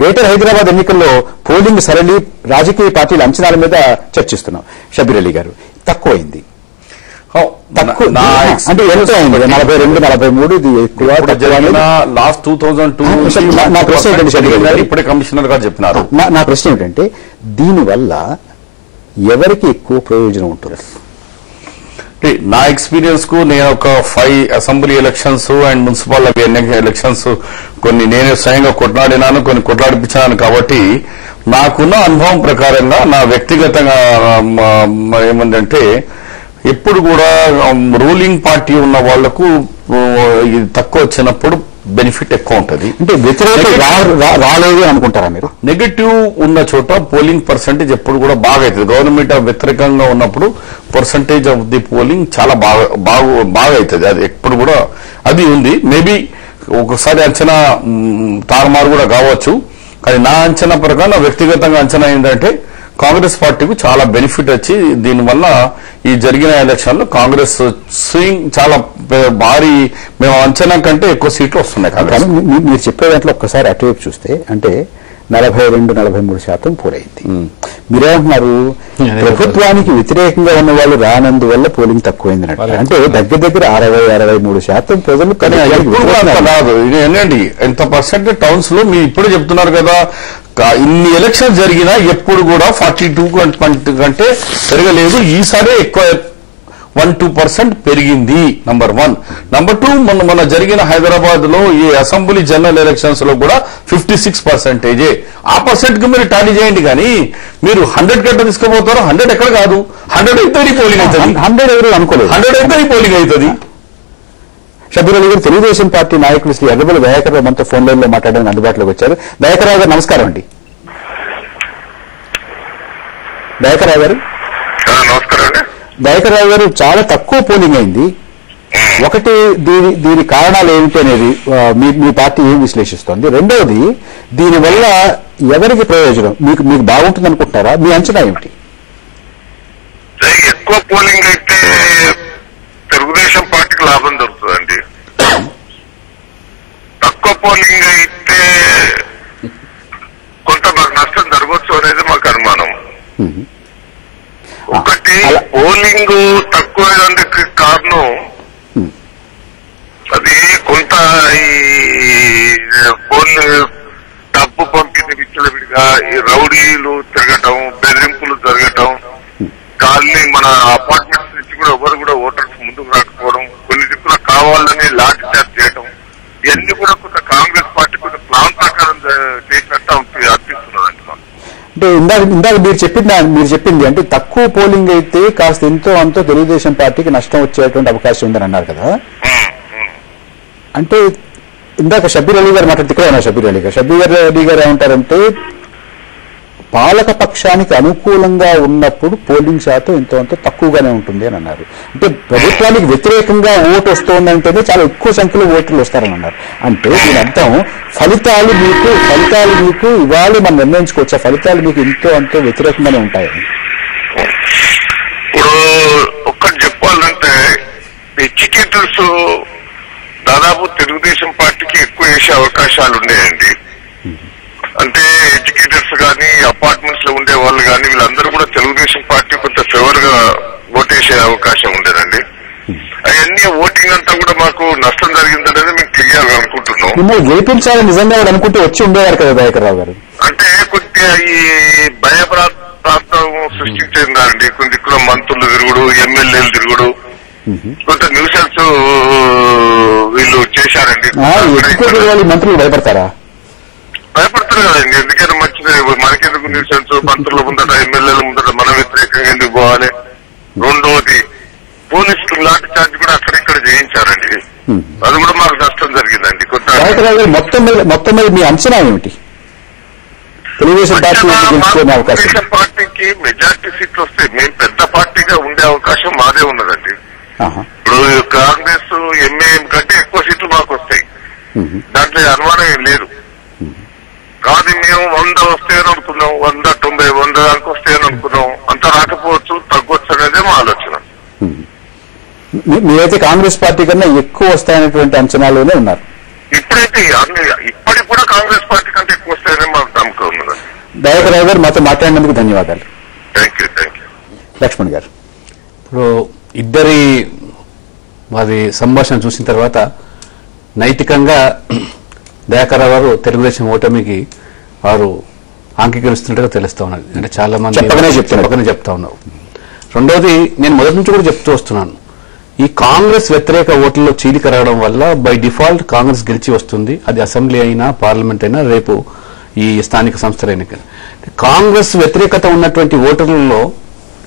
Greater Hyderabad ఎన్నికల్లో polling సరళి రాజకీయ పార్టీల అంచనాల మీద చర్చిస్తున్నాం. షబీర్ అలీ గారు, తక్కువైంది. తక్కువ అంటే ఎంత అయింది? 42, 43. ఇది ఎక్కువ. లాస్ట్ 2002 నా ప్రశ్న ఏంటంటే షబీర్ అలీ గారు, ఇప్పుడే కమిషనర్ గారు చెప్పినారు. నా ప్రశ్న ఏంటంటే దీనివల్ల ఎవరికి ఎక్కువ ప్రయోజనం ఉంటుంది? నా ఎక్స్పీరియన్స్ కు నేను ఒక 5 assembly elections and municipal elections కొన్ని నేనే స్వయంగా కొట్లాడినాను, కొన్ని కొట్లాడిపించాను. కాబట్టి నాకున్న అనుభవం ప్రకారంగా నా వ్యక్తిగతంగా ఏమందంటే ఎప్పుడు కూడా రూలింగ్ పార్టీ ఉన్న వాళ్లకు ఇది తక్కువ వచ్చినప్పుడు బెనిఫిట్ ఎక్కువ ఉంటుంది. అంటే వ్యతిరేకత రాలేదు అనుకుంటారా మీరు? నెగటివ్ ఉన్న చోట పోలింగ్ పర్సంటేజ్ ఎప్పుడు కూడా బాగా అవుతుంది. గవర్నమెంట్ వ్యతిరేకంగా ఉన్నప్పుడు పర్సంటేజ్ ఆఫ్ ది పోలింగ్ చాలా బాగా అవుతుంది. అది ఎప్పుడు కూడా అది ఉంది. మేబీ ఒకసారి అంచనా తారుమారు కూడా కావచ్చు. కానీ నా అంచనా ప్రకారం, నా వ్యక్తిగతంగా అంచనా ఏంటంటే కాంగ్రెస్ పార్టీకి చాలా బెనిఫిట్ వచ్చి దీనివల్ల ఈ జరిగిన ఎలక్షన్ లో కాంగ్రెస్ స్వింగ్ చాలా భారీ, మేము అంచనా కంటే ఎక్కువ సీట్లు వస్తున్నాయి. కానీ మీరు చెప్పే దాంట్లో ఒక్కసారి అటువైపు చూస్తే అంటే 42-43% పోలైంది. మీరేమంటున్నారు? ప్రభుత్వానికి వ్యతిరేకంగా ఉన్న వాళ్ళు రానందువల్ల పోలింగ్ తక్కువైంది అంటే దగ్గర దగ్గర 60-63% ప్రజలు. కానీ కాదు ఏంటండి, ఎంత పర్సెంట్ టౌన్స్ లో మీరు ఇప్పుడే చెప్తున్నారు కదా, ఇన్ని ఎలక్షన్ జరిగినా ఎప్పుడు కూడా 42 కంటే పెరగలేదు. ఈసారి ఎక్కువ 1-2% పెరిగింది. నంబర్ 1. నంబర్ 2, మొన్న జరిగిన హైదరాబాద్ లో ఈ అసెంబ్లీ జనరల్ ఎలక్షన్స్ లో కూడా 56%. ఆ పర్సెంట్ కి మీరు టాలీ చేయండి. కానీ మీరు 100 గంట తీసుకుపోతారు. 100 ఎక్కడ కాదు, 100 అయితే పోలింగ్ అవుతుంది. 100 ఎవరు అనుకోలేదు, 100 అయితే పోలింగ్ అవుతుంది. షబీర్ అలీ గారు, తెలుగుదేశం పార్టీ నాయకులు శ్రీ ఎర్రబెల్లి దయాకర్రావు మనతో ఫోన్ లైన్ లో మాట్లాడడానికి అందుబాటులోకి వచ్చారు. దయాకర్రావు గారు నమస్కారం అండి. దయాకర్రావు గారు, దయాకర్రావు గారు, చాలా తక్కువ పోలింగ్ అయింది. ఒకటి, దీని కారణాలు ఏమిటి అనేది మీ పార్టీ ఏం విశ్లేషిస్తోంది? రెండవది, దీనివల్ల ఎవరికి ప్రయోజనం? మీకు బాగుంటుంది అనుకుంటారా? మీ అంచనా ఏమిటి? ఎక్కువ పోలింగ్ అయితే తెలుగుదేశం పార్టీకి లాభం దొరుకుతుందండి. తక్కువ పోలింగ్ అయితే కొంత మాకు నష్టం జరగవచ్చు అనేది మాకు అనుమానం. ఒకటి, పోలింగ్ తక్కువ కారణం అది కొంత ఈ డబ్బు పంపిణీ విచ్చలవిడిగా ఈ రౌడీలు తిరగటం, బెదిరింపులు జరగటం, కాలనీ మన అపార్ట్మెంట్స్ నుంచి కూడా ఎవరు కూడా ఓటర్స్ ముందుకు రాకపోవడం, కొన్ని దిక్కులు కావాలని లాఠీ చార్జ్ చేయడం, ఇవన్నీ కూడా కొంత కాంగ్రెస్ పార్టీ కొంత ప్లాన్ ప్రకారం చేసినట్టు అనిపిస్తున్నదండి మాకు. అంటే ఇందాక మీరు చెప్పింది అంటే తక్కువ పోలింగ్ అయితే కాస్త ఎంతో అంతో తెలుగుదేశం పార్టీకి నష్టం వచ్చేటువంటి అవకాశం ఉందని అన్నారు కదా. అంటే ఇందాక షబీర్ అలీ గారు మాట్లాడితే ఇక్కడ షబీర్ అలీ గారు ఏమంటారంటే పాలక పక్షానికి అనుకూలంగా ఉన్నప్పుడు పోలింగ్ శాతం ఎంతో అంత తక్కువగానే ఉంటుంది అని అన్నారు. అంటే ప్రభుత్వానికి వ్యతిరేకంగా ఓటు వస్తుందంటేనే చాలా ఎక్కువ సంఖ్యలో ఓట్లు వస్తారని అన్నారు. అంటే దీని అర్థం ఫలితాలు మీకు ఇవాళ మనం నిర్ణయించుకోవచ్చా? ఫలితాలు మీకు ఎంతో అంతో వ్యతిరేకంగానే ఉంటాయని. ఇప్పుడు ఒక్కటి చెప్పాలంటే ఎడ్యుకేటర్స్ దాదాపు తెలుగుదేశం పార్టీకి ఎక్కువ వేసే అవకాశాలు ఉన్నాయండి. అంటే ఎడ్యుకేటర్స్ కానీ, అపార్ట్మెంట్స్ లో ఉండే వాళ్ళు కానీ, వీళ్ళందరూ కూడా తెలుగుదేశం పార్టీ కొంత ఫేవర్ గా ఓటేసే అవకాశం ఉండేదండి. అవన్నీ ఓటింగ్ అంతా కూడా మాకు నష్టం జరిగిందనేది మేము క్లియర్ గా అనుకుంటున్నాం. మిమ్మల్ని గెలిపించాలని నిజంగా అనుకుంటే వచ్చి ఉండేవారు కదా దయాకర్రావు గారు. అంటే కొద్దిగా ఈ భయప్రాంతం సృష్టించిందండి. కొన్ని దిక్కుల మంత్రులు తిరుగుడు, ఎమ్మెల్యేలు తిరుగుడు, కొంత న్యూసెన్స్ వీళ్ళు చేశారండి. మంత్రులు భయపడతారా? భయపడతారు కదండి. ఎందుకైనా మంచిది, మనకెందుకు న్యూసెన్స్? మంత్రుల ముందట, ఎమ్మెల్యేల ముందట మనం వ్యతిరేకంగా ఎందుకు పోవాలి? రెండోది, పోలీసులు లాఠీ చార్జ్ కూడా అక్కడిక్కడ చేయించారండి. అది కూడా మాకు నష్టం జరిగిందండి. మొత్తం మీద మీ అంచనా ఏమిటి? తెలుగుదేశం పార్టీకి మెజార్టీ సీట్లు వస్తాయి. మేము పెద్ద పార్టీగా ఉండే అవకాశం మాదే ఉన్నదండి. ఇప్పుడు కాంగ్రెస్ ఎంఏఎం కంటే ఎక్కువ సీట్లు మాకు వస్తాయి, దాంట్లో అనుమానం ఏం లేదు. కాదు మేము 100 వస్తాయని అనుకున్నాం, 100, 90, 100 దానికి వస్తాయని అనుకున్నాం. అంత రాకపోవచ్చు, తగ్గొచ్చు అనేదే మా ఆలోచన. మీరైతే కాంగ్రెస్ పార్టీ కన్నా ఎక్కువ వస్తాయనేటువంటి అంచనాలోనే ఉన్నారు. ఇప్పటికి కూడా కాంగ్రెస్ పార్టీ కంటే ఎక్కువ వస్తాయని మాకు దయాకర్రావు గారు మాతో మాట్లాడినందుకు ధన్యవాదాలు. Thank you. లక్ష్మణ్ గారు, ఇప్పుడు ఇద్దరి వారి సంభాషణ చూసిన తర్వాత నైతికంగా దయాకర్రావు గారు తెలుగుదేశం ఓటమికి వారు అంగీకరిస్తున్నట్టుగా తెలుస్తా ఉన్నది. అంటే చాలా మంది చెప్పకనే చెప్తా ఉన్నారు. రెండవది, నేను మొదటి నుంచి కూడా చెప్తూ వస్తున్నాను, ఈ కాంగ్రెస్ వ్యతిరేక ఓట్లలో చీలిక రావడం వల్ల బై డిఫాల్ట్ కాంగ్రెస్ గెలిచి వస్తుంది. అది అసెంబ్లీ అయినా పార్లమెంట్ అయినా రేపు ఈ స్థానిక సంస్థల ఎన్నికలు. కాంగ్రెస్ వ్యతిరేకత ఉన్నటువంటి ఓటర్లలో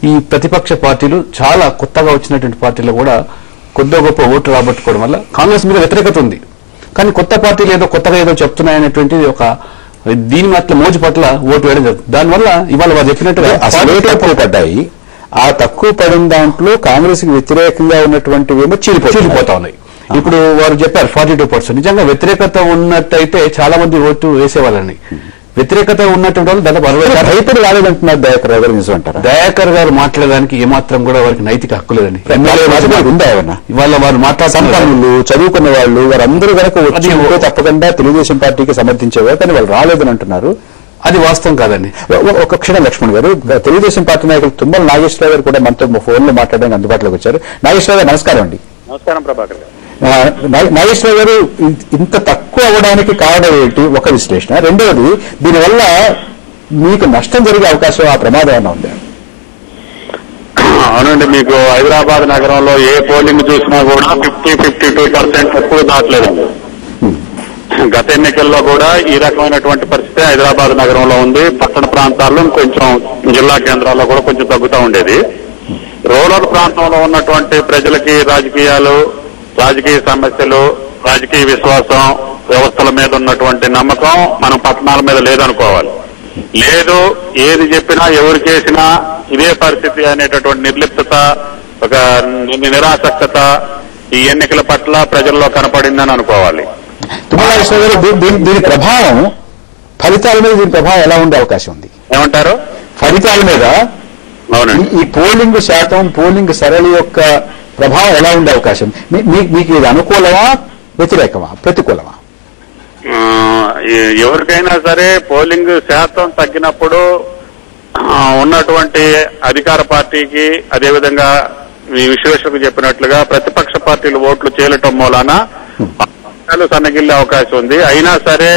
ఈ ప్రతిపక్ష పార్టీలు చాలా కొత్తగా వచ్చినటువంటి పార్టీలు కూడా కొద్ది గొప్ప ఓటు రాబట్టుకోవడం వల్ల కాంగ్రెస్ మీద వ్యతిరేకత ఉంది. కానీ కొత్త పార్టీలు ఏదో కొత్తగా ఏదో చెప్తున్నాయనేటువంటిది ఒక దీని మాత్రం మోజు పట్ల ఓటు వేయడం జరుగుతుంది. దానివల్ల ఇవాళ వారు చెప్పినట్టుగా అసలు తక్కువ పడ్డాయి. ఆ తక్కువ పడిన దాంట్లో కాంగ్రెస్ కి వ్యతిరేకంగా ఉన్నటువంటివేమో చీలిపోతా ఉన్నాయి. ఇప్పుడు వారు చెప్పారు 42%. నిజంగా వ్యతిరేకత ఉన్నట్టయితే చాలా మంది ఓటు వేసేవాళ్ళని. వ్యతిరేకత ఉన్నటువంటి వాళ్ళు దాదాపు 60 భయపడి రాలేదంటున్నారు దయాకర్రావు గారు. నిజం అంటారా? దయాకర్ గారు మాట్లాడడానికి ఏమాత్రం కూడా వారికి నైతిక హక్కు లేదండి. ఉందా ఏమన్నా? ఇవాళ వారు సంపన్నులు, చదువుకున్న వాళ్ళు, వారందరూ కనుక వచ్చి తప్పకుండా తెలుగుదేశం పార్టీకి సమర్థించేవారు, కానీ వాళ్ళు రాలేదని అంటున్నారు. అది వాస్తవం కాదండి. ఒక క్షణం లక్ష్మణ్ గారు, తెలుగుదేశం పార్టీ నాయకులు తుమ్మల నాగేశ్వరరావు గారు కూడా మనతో ఫోన్ లో మాట్లాడడానికి అందుబాటులోకి వచ్చారు. నాగేశ్వరరావు గారు నమస్కారం అండి. నమస్కారం ప్రభాకర్ గారు. నాగేశ్వరరావు గారు, ఇంత తక్కువ అవ్వడానికి కారణం ఏంటి? ఒక విశ్లేషణ. రెండవది, దీనివల్ల మీకు నష్టం జరిగే అవకాశం, ఆ ప్రమాదం ఏమైనా ఉందా? అవునండి, మీకు హైదరాబాద్ నగరంలో ఏ పోలింగ్ చూసినా కూడా 52% ఎక్కువ దాటలేదండి. గత ఎన్నికల్లో కూడా ఈ రకమైనటువంటి పరిస్థితి హైదరాబాద్ నగరంలో ఉంది. పట్టణ ప్రాంతాల్లో కొంచెం, జిల్లా కేంద్రాల్లో కూడా కొంచెం తగ్గుతూ ఉండేది. రూరల్ ప్రాంతంలో ఉన్నటువంటి ప్రజలకి రాజకీయాలు, రాజకీయ సమస్యలు, రాజకీయ విశ్వాసం, వ్యవస్థల మీద ఉన్నటువంటి నమ్మకం మనం పట్టణాల మీద లేదనుకోవాలి. లేదు, ఏది చెప్పినా ఎవరు చేసినా ఇదే పరిస్థితి అనేటటువంటి నిర్లిప్తత, ఒక నిరాసక్తత ఈ ఎన్నికల పట్ల ప్రజల్లో కనపడిందని అనుకోవాలి. దీని ప్రభావం ఫలితాల మీద, దీని ప్రభావం ఎలా ఉండే అవకాశం ఉంది ఏమంటారు? ఫలితాల మీద అవునండి, ఈ పోలింగ్ శాతం, పోలింగ్ సరళి యొక్క ప్రభావం ఎలా ఉండే అవకాశం? మీకు ఇది అనుకూలమా, వ్యతిరేకమా, ప్రతికూలమా? ఎవరికైనా సరే పోలింగ్ శాతం తగ్గినప్పుడు ఉన్నటువంటి అధికార పార్టీకి, అదేవిధంగా ఈ విశ్లేషకులు చెప్పినట్లుగా ప్రతిపక్ష పార్టీలు ఓట్లు చేరటం మూలాన సన్నగిల్లే అవకాశం ఉంది. అయినా సరే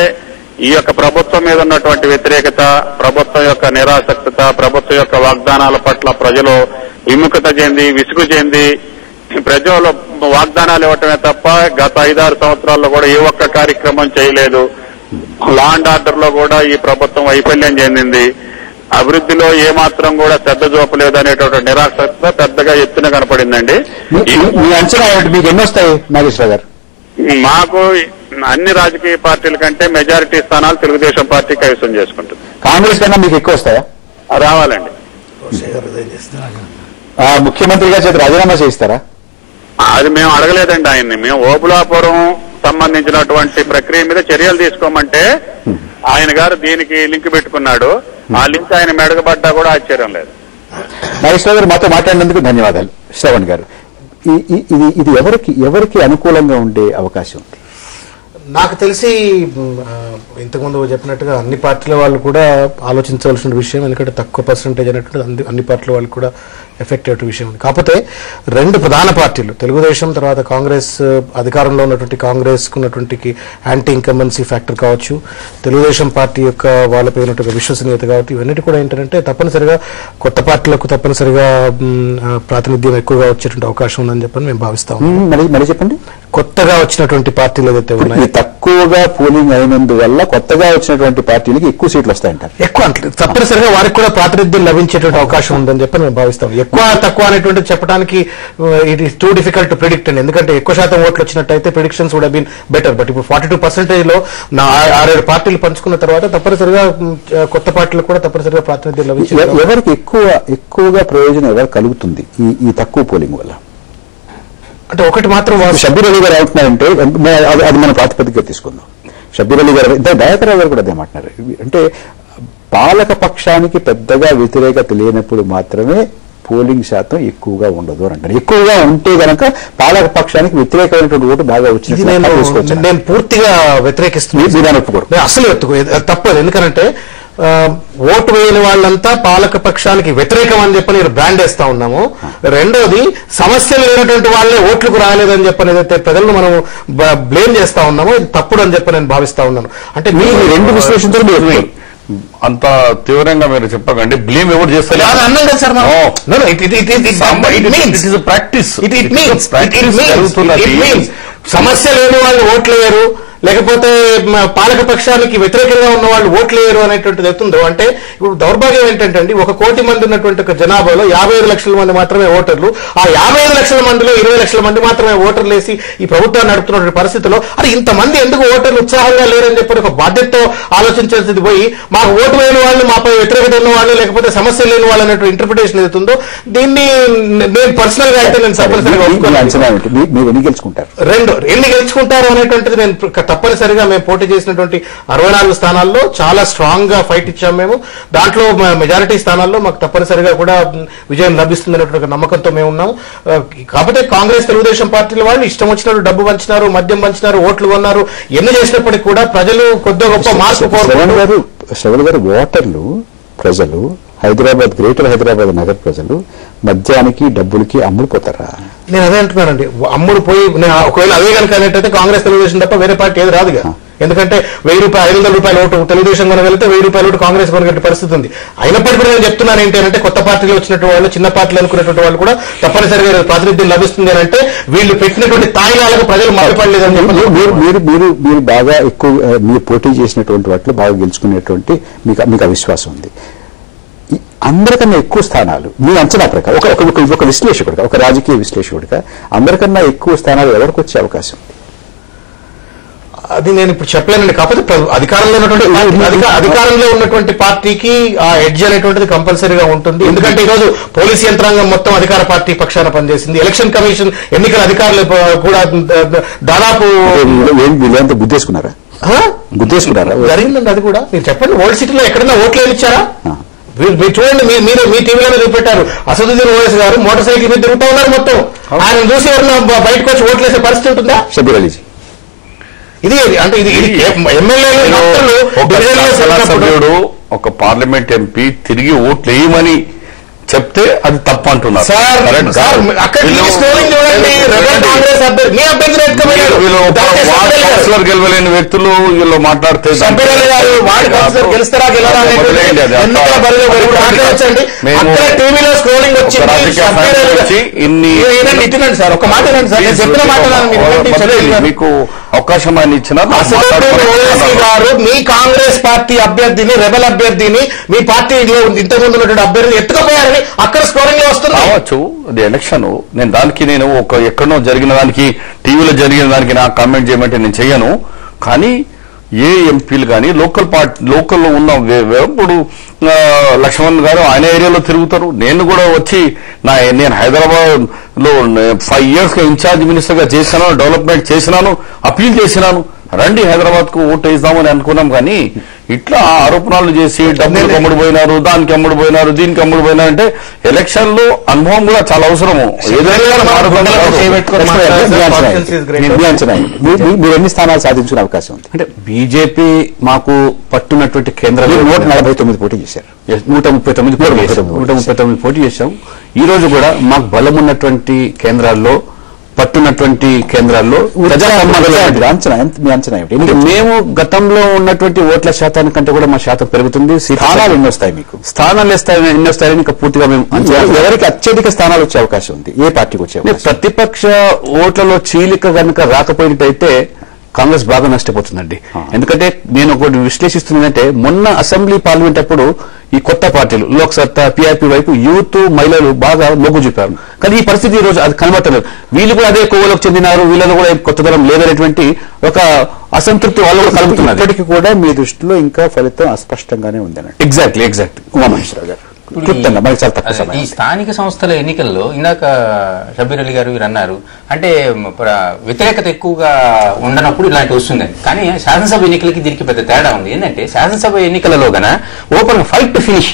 ఈ యొక్క ప్రభుత్వం మీద ఉన్నటువంటి వ్యతిరేకత, ప్రభుత్వం యొక్క నిరాసక్తత, ప్రభుత్వం యొక్క వాగ్దానాల పట్ల ప్రజలు విముఖత చెంది, విసుగు చెంది, ప్రజలు వాగ్దానాలు ఇవ్వటమే తప్ప గత 5-6 సంవత్సరాల్లో కూడా ఏ ఒక్క కార్యక్రమం చేయలేదు. లా అండ్ ఆర్డర్ లో కూడా ఈ ప్రభుత్వం వైఫల్యం చెందింది. అభివృద్ధిలో ఏమాత్రం కూడా శ్రద్ధ చూపలేదు అనేటువంటి నిరాసక్త పెద్దగా ఎత్తున కనపడిందండి. మీ అంచనా మీకు ఎన్ని వస్తాయి నాగేశ్వరరావు గారు? మాకు అన్ని రాజకీయ పార్టీల కంటే మెజారిటీ స్థానాలు తెలుగుదేశం పార్టీ కైవసం చేసుకుంటుంది. కాంగ్రెస్ కన్నా మీకు ఎక్కువ వస్తాయా? రావాలండి. ముఖ్యమంత్రిగా చేత రాజీనామా చేయిస్తారా? అది మేము అడగలేదండి ఆయన్ని. మేము ఓబులాపురం సంబంధించినటువంటి ప్రక్రియ మీద చర్యలు తీసుకోమంటే ఆయన గారు దీనికి లింక్ పెట్టుకున్నాడు. ఆ లింక్ ఆయన మెడగబడ్డా కూడా ఆశ్చర్యం లేదు. నాగేశ్వరరావు గారు మాతో మాట్లాడినందుకు ధన్యవాదాలు. శ్రవణ్ గారు, ఇది ఎవరికి అనుకూలంగా ఉండే అవకాశం ఉంది? నాకు తెలిసి ఇంతకుముందు చెప్పినట్టుగా అన్ని పార్టీల వాళ్ళు కూడా ఆలోచించవలసిన విషయం. ఎందుకంటే తక్కువ పర్సెంటేజ్ అనేటువంటి అన్ని పార్టీల వాళ్ళు కూడా ఎఫెక్ట్ అయ్యే విషయం ఉంది. కాకపోతే 2 ప్రధాన పార్టీలు, తెలుగుదేశం తర్వాత కాంగ్రెస్, అధికారంలో ఉన్నటువంటి కాంగ్రెస్ ఉన్నటువంటి యాంటీ ఇన్కంబెన్సీ ఫ్యాక్టర్ కావచ్చు, తెలుగుదేశం పార్టీ యొక్క వాళ్ళపై ఉన్నటువంటి విశ్వసనీయత కావచ్చు, ఇవన్నిటి కూడా ఏంటంటే తప్పనిసరిగా కొత్త పార్టీలకు తప్పనిసరిగా ప్రాతినిధ్యం ఎక్కువగా వచ్చేటువంటి అవకాశం ఉందని చెప్పని మేము భావిస్తాము. మరి చెప్పండి. కొత్తగా వచ్చినటువంటి పార్టీలు ఏదైతే ఉన్నాయి, తక్కువగా పోలింగ్ అయినందువల్ల కొత్తగా వచ్చినటువంటి పార్టీలకి ఎక్కువ సీట్లు వస్తాయంటారు. ఎక్కువ అంటే తప్పనిసరిగా వారికి కూడా ప్రాతినిధ్యం లభించేటువంటి అవకాశం ఉందని చెప్పి మేము భావిస్తాం. ఎక్కువ తక్కువ అనేటువంటి చెప్పడానికి it is too difficult to predict అండి. ఎందుకంటే ఎక్కువ శాతం ఓట్లు వచ్చినట్టయితే predictions would have been better. But ఇప్పుడు 42% లో 6-7 పార్టీలు పంచుకున్న తర్వాత తప్పనిసరిగా కొత్త పార్టీలు కూడా తప్పనిసరిగా ప్రాతినిధ్యం లభించే ఎవరికి ఎక్కువగా ప్రయోజనం ఎవరు కలుగుతుంది ఈ తక్కువ పోలింగ్ వల్ల? అంటే ఒకటి మాత్రం షబ్బీర్ అలీ గారు ఏమంటున్నారంటే, అది మన ప్రాతిపదికగా తీసుకుందాం. షబ్బీర్ అలీ గారు, దయాకర్రావు గారు కూడా అదేమంటున్నారు. అంటే పాలక పక్షానికి పెద్దగా వ్యతిరేకత లేనప్పుడు మాత్రమే పోలింగ్ శాతం ఎక్కువగా ఉండదు అని అంటారు. ఎక్కువగా ఉంటే గనక పాలక పక్షానికి వ్యతిరేకమైనటువంటి ఓటు బాగా వచ్చింది. నేను పూర్తిగా వ్యతిరేకిస్తున్నాను. ఒప్పుకోరు, అసలు తప్పదు. ఎందుకంటే ఓటు వేయని వాళ్ళంతా పాలక పక్షానికి వ్యతిరేకం అని చెప్పి నేను బ్రాండ్ వేస్తా ఉన్నాము. రెండోది సమస్యలు లేనటువంటి వాళ్ళే ఓట్లకు రాలేదని చెప్పని ఏదైతే ప్రజలను మనం బ్లేమ్ చేస్తా ఉన్నామో ఇది తప్పుడు అని చెప్పి నేను భావిస్తా ఉన్నాను. అంటే మీరు రెండు విశ్లేషించడం అంత తీవ్రంగా మీరు చెప్పకండి. బ్లేమ్ ఎవరు చేస్తారు అన్నాం కదా సార్ ప్రాక్టీస్. సమస్య లేని వాళ్ళు ఓట్లు వేయరు, లేకపోతే పాలక పక్షానికి వ్యతిరేకంగా ఉన్న వాళ్ళు ఓట్లేయరు అనేటువంటిది అవుతుందో. అంటే ఇప్పుడు దౌర్భాగ్యం ఏంటంటే అండి, 1 కోటి మంది ఉన్నటువంటి ఒక జనాభాలో 55 లక్షల మంది మాత్రమే ఓటర్లు. ఆ 55 లక్షల మందిలో 20 లక్షల మంది మాత్రమే ఓటర్లు వేసి ఈ ప్రభుత్వాన్ని నడుపుతున్న పరిస్థితిలో అది ఇంతమంది ఎందుకు ఓటర్లు ఉత్సాహంగా లేరని చెప్పి ఒక బాధ్యతతో ఆలోచించాల్సింది పోయి మాకు ఓటు వేయని వాళ్ళు, మాపై వ్యతిరేకత ఉన్న వాళ్ళు, లేకపోతే సమస్య లేని వాళ్ళు అన్నట్టు ఇంటర్ప్రిటేషన్ ఏదైతుందో దీన్ని నేను పర్సనల్ గా అయితే నేను ఎన్ని గెలుచుకుంటారు అనేటువంటిది నేను తప్పనిసరిగా మేము పోటీ చేసినటువంటి 64 స్థానాల్లో చాలా స్ట్రాంగ్ గా ఫైట్ ఇచ్చాము. మేము దాంట్లో మెజారిటీ స్థానాల్లో మాకు తప్పనిసరిగా కూడా విజయం లభిస్తుంది అనేటువంటి నమ్మకంతో మేము ఉన్నాము. కాకపోతే కాంగ్రెస్ తెలుగుదేశం పార్టీల వాళ్ళు ఇష్టం వచ్చినట్టు డబ్బు పంచినారు, మద్యం పంచినారు, ఓట్లు కొన్నారు. ఎన్ని చేసినప్పటికీ కూడా ప్రజలు కొద్దిగా గొప్ప మార్పు కోరుకున్నారు. శ్రవణ్ గారు, ఓటర్లు ప్రజలు హైదరాబాద్, గ్రేటర్ హైదరాబాద్ నగర ప్రజలు మద్యానికి డబ్బులకి అమ్ముడుపోతారా? నేను అదే అంటున్నానండి. అమ్ముడు పోయి ఒకవేళ అదే కనుక అనేటైతే కాంగ్రెస్ తెలుగుదేశం తప్ప వేరే పార్టీ ఏది రాదుగా. ఎందుకంటే 1000 రూపాయలు 500 రూపాయల ఓటు తెలుగుదేశం కొనగలిగితే 1000 రూపాయల ఓటు కాంగ్రెస్ కొనగలిగే పరిస్థితి ఉంది. అయినప్పటికీ నేను చెప్తున్నాను ఏంటంటే కొత్త పార్టీలు వచ్చినట్టు వాళ్ళు, చిన్న పార్టీలు అనుకునేటువంటి వాళ్ళు కూడా తప్పనిసరిగా ప్రాతినిధ్యం లభిస్తుంది అని అంటే వీళ్ళు పెట్టినటువంటి తాయిలాలకు ప్రజలు మారిపడలేదని చెప్పి మీరు బాగా ఎక్కువ మీరు పోటీ చేసినటువంటి వాటిలో బాగా గెలుచుకునేటువంటి మీకు అవిశ్వాసం ఉంది. అందరికన్నా ఎక్కువ స్థానాలు మీ అంచనా ప్రకారం ఒక విశ్లేషకుడిగా, ఒక రాజకీయ విశ్లేషకుడిగా అందరికన్నా ఎక్కువ స్థానాలు ఎవరికి వచ్చే అవకాశం ఉంది? అది నేను ఇప్పుడు చెప్పలేనండి. కాకపోతే అధికారంలో ఉన్నటువంటి పార్టీకి ఆ ఎడ్జ్ అనేటువంటిది కంపల్సరీగా ఉంటుంది. ఎందుకంటే ఈరోజు పోలీస్ యంత్రాంగం మొత్తం అధికార పార్టీ పక్షాన పనిచేసింది. ఎలక్షన్ కమిషన్, ఎన్నికల అధికారులు కూడా దాదాపు గుద్దేసుకున్నారా జరిగిందండి. అది కూడా మీరు చెప్పండి. ఓల్డ్ సిటీలో ఎక్కడైనా ఓట్లు వేయించారా? మీరు చూడండి, మీరు మీ టీవీలోనే చూపెట్టారు. అసదుద్దీన్ ఓవైసీ గారు మోటార్ సైకిల్ మీద తిరుగుతూ ఉన్నారు. మొత్తం ఆయన చూసి ఎవరైనా బయటకు వచ్చి ఓట్లు వేసే పరిస్థితి ఉంటుందా? షబీర్ అలీజీ ఇది అంటే ఇది సభ్యుడు ఒక పార్లమెంట్ ఎంపీ తిరిగి ఓట్లు వేయమని చెప్తే అది తప్పు అంటున్నారు. గెలవలేని వ్యక్తులు వీళ్ళు మాట్లాడితే మీకు అవకాశం ఆయన ఇచ్చిన గారు మీ కాంగ్రెస్ పార్టీ అభ్యర్థిని, రెబల్ అభ్యర్థిని, మీ పార్టీలో ఇంతకుముందు ఉన్నటువంటి అభ్యర్థిని ఎత్తుకుపోయారని అక్కడ స్కోరింగ్ లో వస్తుంది కావచ్చు. అది ఎలక్షన్. నేను ఒక ఎక్కడో జరిగిన దానికి, టీవీలో జరిగిన దానికి నాకు కామెంట్ చేయమంటే నేను చెయ్యను. కానీ ఏ ఎంపీలు కానీ లోకల్లో ఉన్న ఇప్పుడు లక్ష్మణ్ గారు ఆయన ఏరియాలో తిరుగుతారు. నేను కూడా వచ్చి నేను హైదరాబాద్ లో 5 years ఇన్ఛార్జ్ మినిస్టర్ గా చేసినాను, డెవలప్మెంట్ చేసినాను, అప్పీల్ చేసినాను. రండి హైదరాబాద్ కు ఓటు వేద్దామని అనుకున్నాం. కానీ ఇట్లా ఆరోపణలు చేసి డబ్బులకు అమ్ముడుపోయినారు, దానికి అమ్ముడుపోయినారు, దీనికి అమ్ముడుపోయినారు అంటే ఎలక్షన్ లో అనుభవం కూడా చాలా అవసరము. మీరు ఎన్ని స్థానాలు సాధించిన అవకాశం ఉంది? అంటే బీజేపీ మాకు పట్టున్నటువంటి కేంద్రాలు 149 పోటీ చేశారు. 139 పోటీ చేశాం. ఈ రోజు కూడా మాకు బలం ఉన్నటువంటి కేంద్రాల్లో, పట్టున్నటువంటి కేంద్రాల్లో మేము గతంలో ఉన్నటువంటి ఓట్ల శాతానికంటే కూడా మా శాతం పెరుగుతుంది. స్థానాలు ఎన్ని వస్తాయి? మీకు స్థానాలు ఎన్ని వస్తాయని ఇంకా పూర్తిగా మేము ఎవరికి అత్యధిక స్థానాలు వచ్చే అవకాశం ఉంది? ఏ పార్టీకి వచ్చే? ప్రతిపక్ష ఓట్లలో చీలిక కనుక రాకపోయినట్టయితే కాంగ్రెస్ బాగా నష్టపోతుందండి. ఎందుకంటే నేను ఒకటి విశ్లేషిస్తున్నదంటే మొన్న అసెంబ్లీ పార్లమెంట్ అప్పుడు ఈ కొత్త పార్టీలు లోక్సత్తా, పీఆర్పీ వైపు యూత్, మహిళలు బాగా మొగ్గు చూపారు. కానీ ఈ పరిస్థితి ఈ రోజు అది కనబడలేదు. వీళ్ళు కూడా అదే కోవలోకి చెందినారు, వీళ్ళలో కూడా కొత్తదనం లేదనేటువంటి ఒక అసంతృప్తి వాళ్ళు కూడా కలుగుతున్నారు. ఇప్పటికీ కూడా మీ దృష్టిలో ఇంకా ఫలితం అస్పష్టంగానే ఉందనండి. ఎగ్జాక్ట్లీ ఉమామహేశ్వరరావు గారు, ఈ స్థానిక సంస్థల ఎన్నికల్లో ఇందాక షబీర్ అలీ గారు వీరు అన్నారు, అంటే వ్యతిరేకత ఎక్కువగా ఉండనప్పుడు ఇలాంటి వస్తుంది. కానీ శాసనసభ ఎన్నికలకి దీనికి పెద్ద తేడా ఉంది. ఏంటంటే శాసనసభ ఎన్నికలలో గన ఓపెన్ ఫైట్ టు ఫినిష్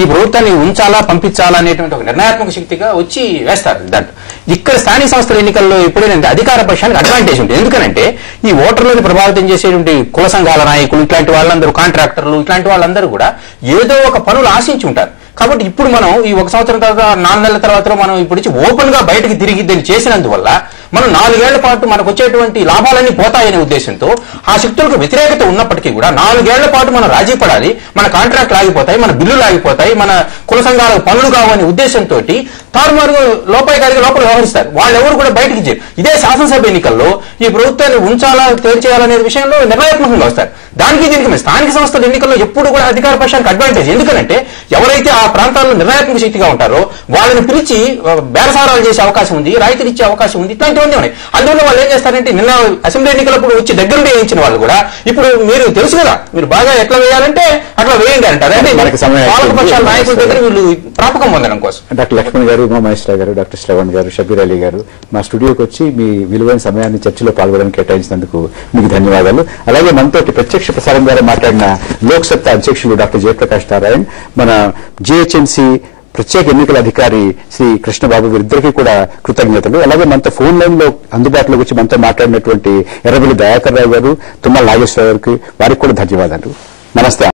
ఈ ప్రభుత్వాన్ని ఉంచాలా పంపించాలా అనేటువంటి ఒక నిర్ణయాత్మక శక్తిగా వచ్చి వేస్తారు దాంట్లో. ఇక్కడ స్థానిక సంస్థల ఎన్నికల్లో ఎప్పుడైనా అధికార పక్షానికి అడ్వాంటేజ్ ఉంటుంది. ఎందుకంటే ఈ ఓటర్లను ప్రభావితం చేసేటువంటి కుల సంఘాల నాయకులు, ఇట్లాంటి వాళ్ళందరూ, కాంట్రాక్టర్లు, ఇట్లాంటి వాళ్ళందరూ కూడా ఏదో ఒక పనులు ఆశించి ఉంటారు. కాబట్టి ఇప్పుడు మనం ఈ 1 సంవత్సరం తర్వాత 4 నెలల తర్వాత మనం ఇప్పుడు ఓపెన్ గా బయటకు తిరిగి దీన్ని చేసినందువల్ల మనం 4 ఏళ్ల పాటు మనకు వచ్చేటువంటి లాభాలన్నీ పోతాయనే ఉద్దేశంతో ఆ శక్తులకు వ్యతిరేకత ఉన్నప్పటికీ కూడా 4 ఏళ్ల పాటు మనం రాజీ పడాలి, మన కాంట్రాక్ట్లు ఆగిపోతాయి, మన బిల్లులు ఆగిపోతాయి, మన కుల సంఘాలకు పనులు కావనే ఉద్దేశంతో తారుమారు లోపాయికారిగా లోపల వ్యవహరిస్తారు. వాళ్ళెవరు కూడా బయటకు చేయరు. ఇదే శాసనసభ ఎన్నికల్లో ఈ ప్రభుత్వాన్ని ఉంచాలా తేల్చేయాలనే విషయంలో నిర్ణయాత్మకంగా వస్తారు. దానికి దీనికి స్థానిక సంస్థల ఎన్నికల్లో ఎప్పుడు కూడా అధికార పక్షానికి అడ్వాంటేజ్. ఎందుకంటే ఎవరైతే ఆ ప్రాంతాల్లో నిర్ణయాత్మక శక్తిగా ఉంటారో వాళ్ళని పిలిచి బేరసారాలు చేసే అవకాశం ఉంది, రాయితీలు ఇచ్చే అవకాశం ఉంది, ఇట్లాంటివన్నీ ఉన్నాయి. అందువల్ల వాళ్ళు ఏం చేస్తారంటే నిన్న అసెంబ్లీ ఎన్నికలప్పుడు వచ్చి దగ్గరుండి వేయించిన వాళ్ళు కూడా ఇప్పుడు మీరు తెలుసు కదా, మీరు బాగా ఎట్లా వేయాలంటే అట్లా వేయండి అంటారు. అంటే పాలకపక్షాల నాయకుల దగ్గర వీళ్ళు ప్రాపకం పొందడం కోసం. డాక్టర్ లక్ష్మణ్ గారు, ఉమామహేశ్వరరావు గారు, డాక్టర్ శ్రవణ్ గారు, షబీర్ అలీ గారు మా స్టూడియోకి వచ్చి మీ విలువైన సమయాన్ని చర్చలో పాల్గొనడానికి కేటాయించినందుకు మీకు ధన్యవాదాలు. అలాగే మనతో ప్రత్యక్ష ప్రసారం ద్వారా మాట్లాడిన లోక్సత్తా అధ్యక్షులు డాక్టర్ జయప్రకాష్ నారాయణ్, మన జిహెచ్ఎంసీ ప్రత్యేక ఎన్నికల అధికారి శ్రీ కృష్ణబాబు, వీరిద్దరికీ కూడా కృతజ్ఞతలు. అలాగే మనతో ఫోన్ లైన్ లో అందుబాటులోకి వచ్చి మనతో మాట్లాడినటువంటి ఎర్రబెల్లి దయాకర్ రావు గారు, తుమ్మల నాగేశ్వరరావు గారికి వారికి కూడా ధన్యవాదాలు. నమస్తే.